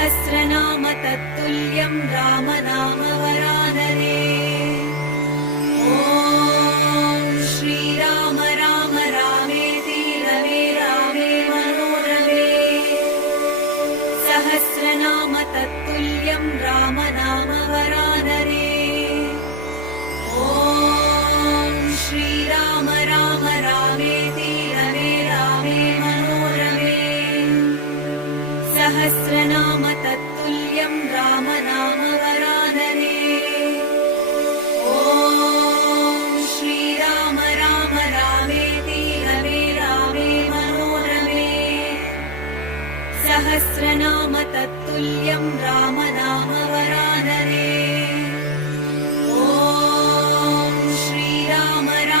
सहस्रनाम तत्तुल्यं रामनाम वरानने। ॐ श्रीराम राम रामेति रमे रामे मनोरमे। सहस्रनाम तत्तुल्यं रामनाम वरानने। ॐ श्रीराम राम रामेति रमे रामे मनोरमे। सहस्रनाम तत्तुल्यं रामनाम वरानने। ॐ श्रीराम राम रामेति रमे रामे मनोरमे। सहस्रनाम तत्तुल्यं रामनाम वरानने।